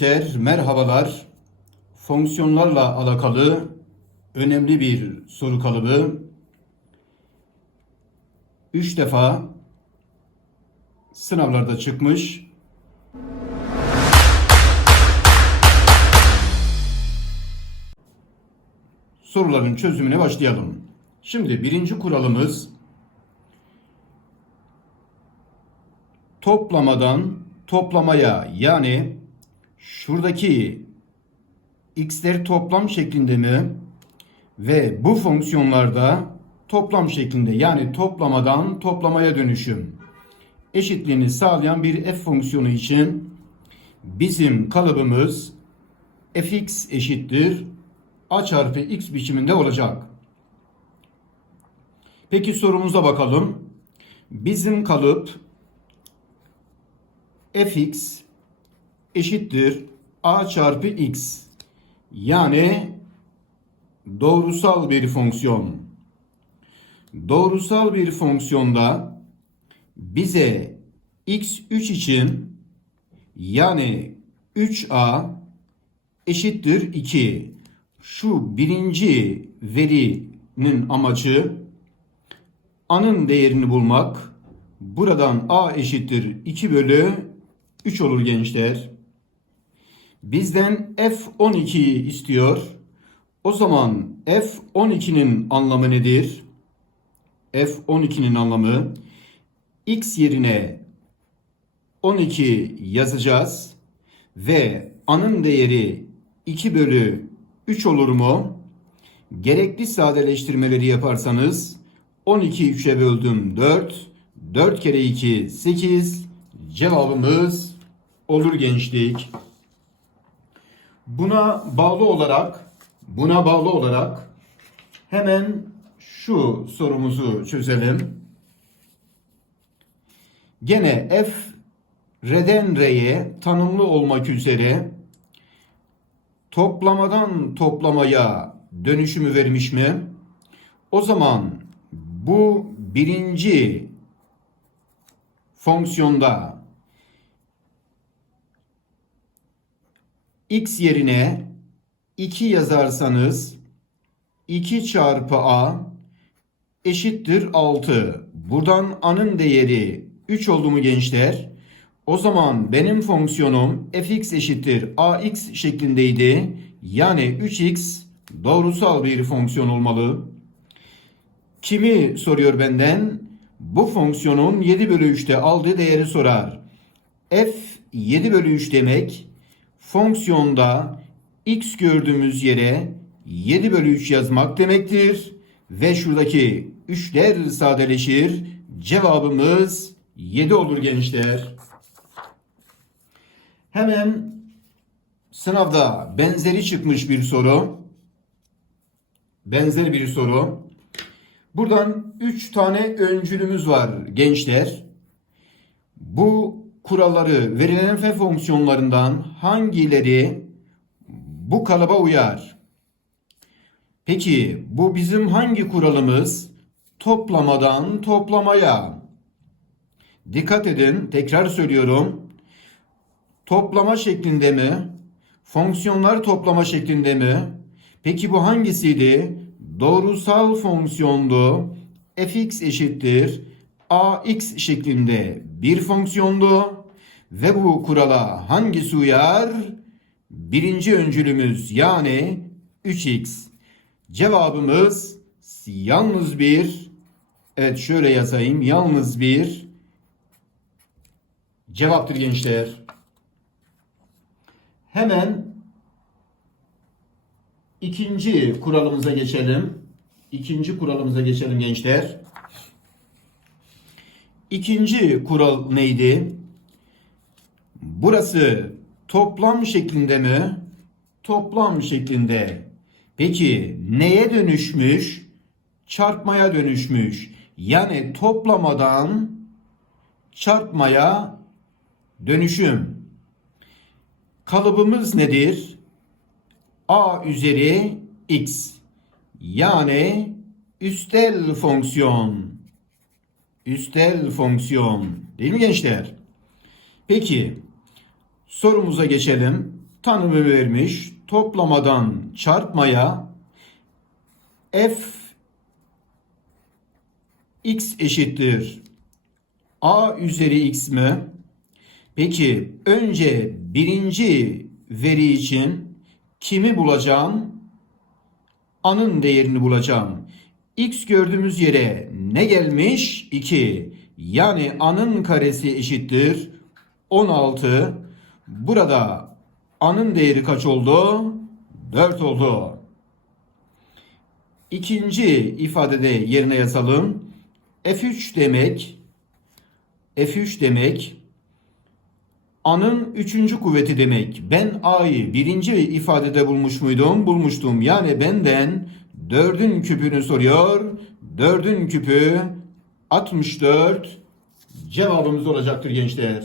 gençler, merhabalar. Fonksiyonlarla alakalı önemli bir soru kalıbı. Üç defa sınavlarda çıkmış. Soruların çözümüne başlayalım. Şimdi birinci kuralımız toplamadan toplamaya yani şuradaki x'ler toplam şeklinde mi ve bu fonksiyonlarda toplam şeklinde yani toplamadan toplamaya dönüşüm eşitliğini sağlayan bir f fonksiyonu için bizim kalıbımız fx eşittir a çarpı x biçiminde olacak. Peki sorumuza bakalım. Bizim kalıp fx eşittir a çarpı x. Yani doğrusal bir fonksiyon. Doğrusal bir fonksiyonda bize x3 için yani 3a eşittir 2. Şu birinci verinin amacı a'nın değerini bulmak. Buradan a eşittir 2 bölü 3 olur gençler. Bizden f12'yi istiyor. O zaman f12'nin anlamı nedir? f12'nin anlamı x yerine 12 yazacağız ve a'nın değeri 2 bölü 3 olur mu? Gerekli sadeleştirmeleri yaparsanız 12'yi 3'e böldüm 4. 4 kere 2 8. Cevabımız olur gençlik. Buna bağlı olarak buna bağlı olarak hemen şu sorumuzu çözelim. Gene f r'den r'ye tanımlı olmak üzere toplamadan toplamaya dönüşümü vermiş mi? O zaman bu birinci fonksiyonda x yerine 2 yazarsanız 2 çarpı a eşittir 6. Buradan a'nın değeri 3 oldu mu gençler? O zaman benim fonksiyonum fx eşittir ax şeklindeydi. Yani 3x doğrusal bir fonksiyon olmalı. Kimi soruyor benden? Bu fonksiyonun 7 bölü 3'te aldığı değeri sorar. f 7 bölü 3 demek fonksiyonda x gördüğümüz yere 7 bölü 3 yazmak demektir. Ve şuradaki 3'ler sadeleşir. Cevabımız 7 olur gençler. Hemen sınavda benzeri çıkmış bir soru. Benzer bir soru. Buradan 3 tane öncülümüz var gençler. Bu kuralları verilen f fonksiyonlarından hangileri bu kalıba uyar? Peki bu bizim hangi kuralımız? Toplamadan toplamaya. Dikkat edin tekrar söylüyorum. Toplama şeklinde mi? Fonksiyonlar toplama şeklinde mi? Peki bu hangisiydi? Doğrusal fonksiyondu. fx eşittir ax şeklinde bir fonksiyondu. Ve bu kurala hangisi uyar? Birinci öncülümüz yani 3x. Cevabımız yalnız bir, evet şöyle yazayım, yalnız bir cevaptır gençler. Hemen ikinci kuralımıza geçelim. İkinci kuralımıza geçelim gençler. İkinci kural neydi? Burası toplam şeklinde mi? Toplam şeklinde. Peki neye dönüşmüş? Çarpmaya dönüşmüş. Yani toplamadan çarpmaya dönüşüm. Kalıbımız nedir? a üzeri x. Yani üstel fonksiyon. Üstel fonksiyon. Değil mi gençler? Peki sorumuza geçelim. tanımı vermiş. Toplamadan çarpmaya f x eşittir a üzeri x mi? Peki önce birinci veri için kimi bulacağım? A'nın değerini bulacağım. X gördüğümüz yere ne gelmiş? 2. Yani A'nın karesi eşittir 16. Burada A'nın değeri kaç oldu? 4 oldu. İkinci ifadede yerine yazalım. F3 demek F3 demek A'nın üçüncü kuvveti demek. Ben A'yı birinci ifadede bulmuş muydum? Bulmuştum. Yani benden dördün küpünü soruyor. Dördün küpü 64 cevabımız olacaktır gençler.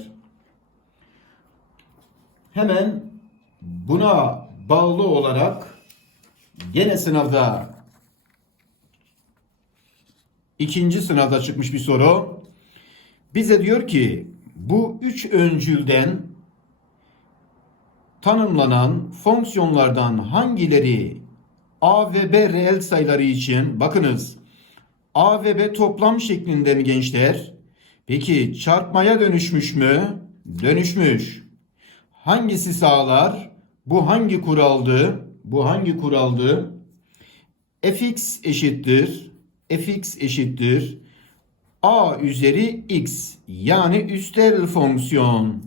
Hemen buna bağlı olarak gene sınavda ikinci sınavda çıkmış bir soru. Bize diyor ki bu üç öncülden tanımlanan fonksiyonlardan hangileri a ve b reel sayıları için bakınız a ve b toplam şeklinde mi gençler? Peki çarpmaya dönüşmüş mü? Dönüşmüş. Hangisi sağlar? Bu hangi kuraldı? Bu hangi kuraldı? fx eşittir. fx eşittir a üzeri x yani üstel fonksiyon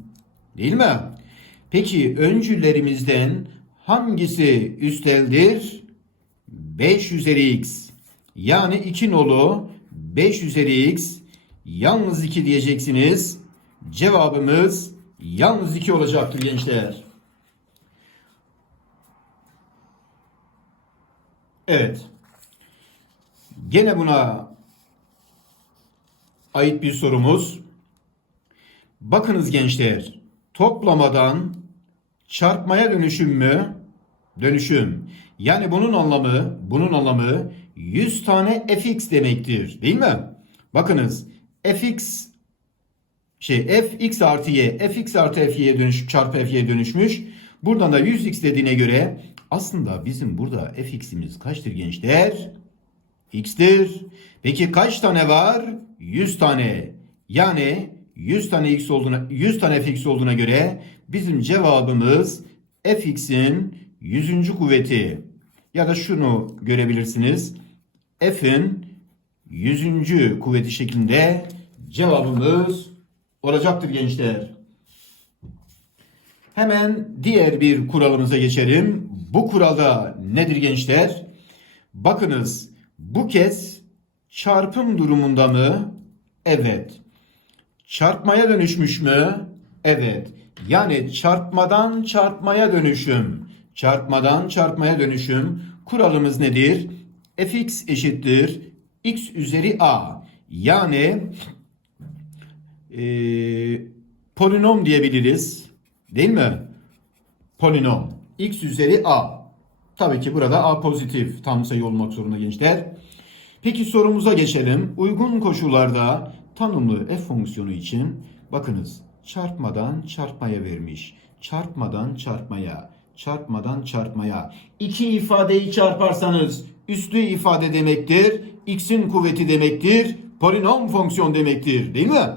değil mi? Peki öncüllerimizden hangisi üsteldir? 5 üzeri x yani 2 nolu 5 üzeri x yalnız 2 diyeceksiniz. Cevabımız yalnız 2 olacaktır gençler. Evet. Gene buna ait bir sorumuz. Bakınız gençler, toplamadan çarpmaya dönüşüm mü? Dönüşüm. Yani bunun anlamı, bunun anlamı 100 tane fx demektir, değil mi? Bakınız, fx şey fx artı y, fx artı fy'ye dönüş çarpı fy'ye dönüşmüş. Buradan da 100x dediğine göre aslında bizim burada fx'imiz kaçtır gençler? x'tir. Peki kaç tane var? 100 tane. Yani 100 tane x olduğuna 100 tane fx olduğuna göre bizim cevabımız fx'in 100. kuvveti. Ya da şunu görebilirsiniz. f'in 100. kuvveti şeklinde cevabımız olacaktır gençler. Hemen diğer bir kuralımıza geçelim. Bu kuralda nedir gençler? Bakınız bu kez çarpım durumunda mı? Evet. Çarpmaya dönüşmüş mü? Evet. Yani çarpmadan çarpmaya dönüşüm. Çarpmadan çarpmaya dönüşüm. Kuralımız nedir? fx eşittir x üzeri a. Yani e, polinom diyebiliriz. Değil mi? Polinom. x üzeri a. Tabii ki burada a pozitif tam sayı olmak zorunda gençler. Peki sorumuza geçelim. Uygun koşullarda tanımlı f fonksiyonu için bakınız çarpmadan çarpmaya vermiş. Çarpmadan çarpmaya, çarpmadan çarpmaya. İki ifadeyi çarparsanız üslü ifade demektir. X'in kuvveti demektir. Polinom fonksiyon demektir. Değil mi?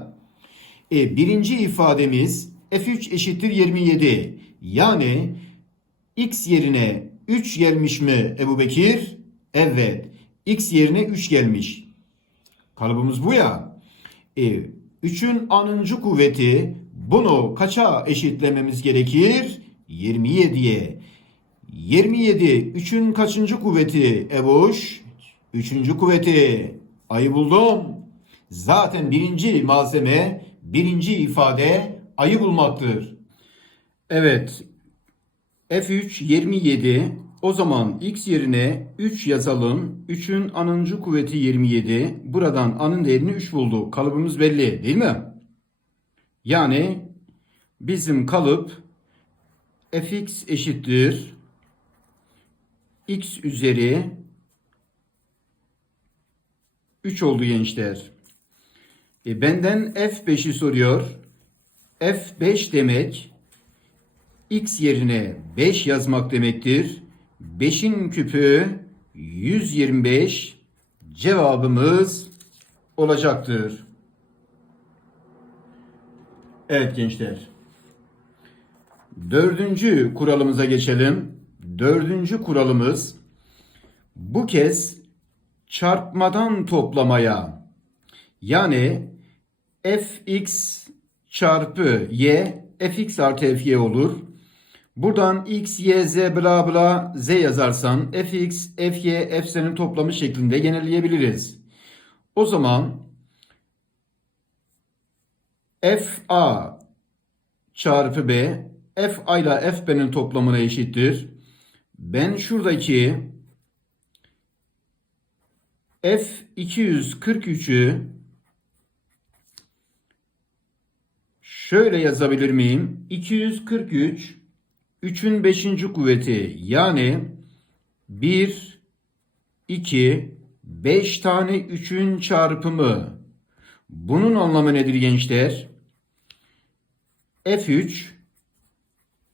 E, birinci ifademiz f3 eşittir 27. Yani x yerine 3 gelmiş mi Ebu Bekir? Evet. X yerine 3 gelmiş. Kalıbımız bu ya. E, 3'ün anıncı kuvveti bunu kaça eşitlememiz gerekir? 27'ye. 27 3'ün kaçıncı kuvveti Ebuş? Üçüncü kuvveti. Ayı buldum. Zaten birinci malzeme, birinci ifade ayı bulmaktır. Evet. F3 27 o zaman x yerine 3 yazalım. 3'ün anıncı kuvveti 27. Buradan anın değerini 3 buldu. Kalıbımız belli değil mi? Yani bizim kalıp fx eşittir x üzeri 3 oldu gençler. E benden f5'i soruyor. f5 demek x yerine 5 yazmak demektir. 5'in küpü 125 cevabımız olacaktır. Evet gençler. Dördüncü kuralımıza geçelim. Dördüncü kuralımız bu kez çarpmadan toplamaya yani fx çarpı y fx artı fy olur. Buradan x, y, z bla bla z yazarsan fx, fy, fz'nin toplamı şeklinde genelleyebiliriz. O zaman fa çarpı b f a ile f b'nin toplamına eşittir. Ben şuradaki f 243'ü şöyle yazabilir miyim? 243 3'ün 5. kuvveti yani 1 2 5 tane 3'ün çarpımı. Bunun anlamı nedir gençler? F3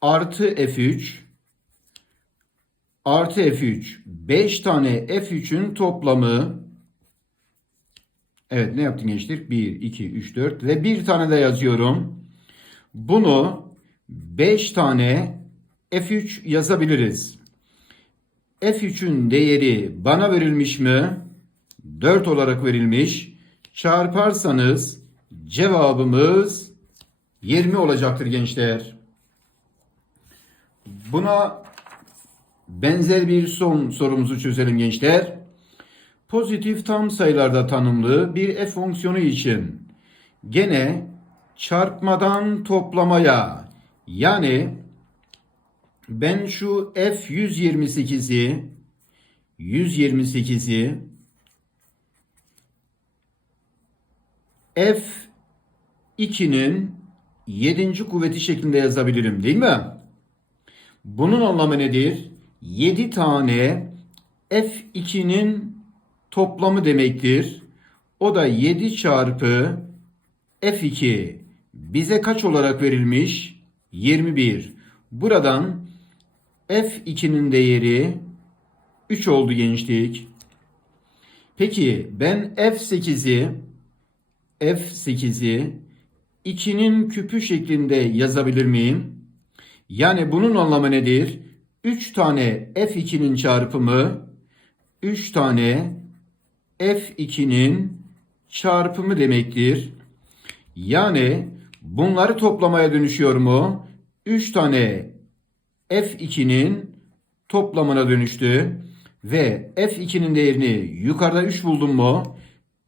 artı F3 artı F3 5 tane F3'ün toplamı Evet ne yaptın gençler? 1, 2, 3, 4 ve bir tane de yazıyorum. Bunu 5 tane F3 yazabiliriz. F3'ün değeri bana verilmiş mi? 4 olarak verilmiş. Çarparsanız cevabımız 20 olacaktır gençler. Buna benzer bir son sorumuzu çözelim gençler. Pozitif tam sayılarda tanımlı bir f fonksiyonu için gene çarpmadan toplamaya yani ben şu f 128'i 128'i f 2'nin 7. kuvveti şeklinde yazabilirim değil mi? Bunun anlamı nedir? 7 tane f2'nin toplamı demektir. O da 7 çarpı f2 bize kaç olarak verilmiş? 21. Buradan f2'nin değeri 3 oldu gençlik. Peki ben f8'i f8'i 2'nin küpü şeklinde yazabilir miyim? Yani bunun anlamı nedir? 3 tane f2'nin çarpımı 3 tane f2'nin çarpımı demektir. Yani bunları toplamaya dönüşüyor mu? 3 tane f2'nin toplamına dönüştü. Ve f2'nin değerini yukarıda 3 buldum mu?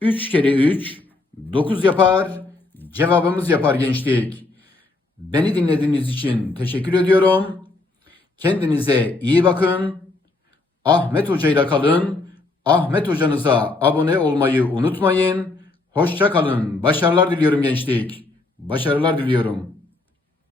3 kere 3 9 yapar. Cevabımız yapar gençlik. Beni dinlediğiniz için teşekkür ediyorum. Kendinize iyi bakın. Ahmet Hoca ile kalın. Ahmet hocanıza abone olmayı unutmayın. Hoşça kalın. Başarılar diliyorum gençlik. Başarılar diliyorum.